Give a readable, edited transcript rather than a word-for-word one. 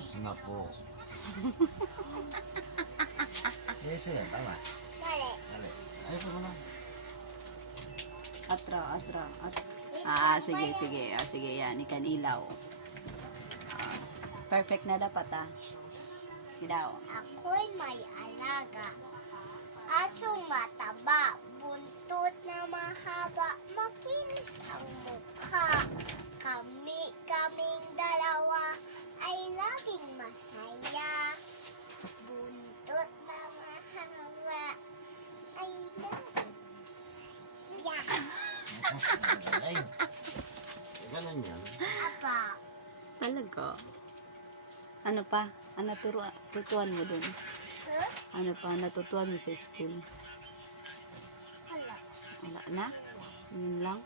Tapos na po. Yes, tama. Dali. Dali. Ayos mo na. Atra. Sige. Sige, yan. Ikan ilaw. Perfect na dapat, Ilaw. Ako'y may alaga. Asong mataba, buntot na mahaba, makinis ang mukha. Kaming dalawa ay laging masaya. Buntot na mahaba ay laging masaya. Ay. Ganun yan. Apa? Talaga. Ano pa? Ano tutuan mo dun? Huh? Ano pa natutuan mo sa school? Hala. Wala na? Yun lang?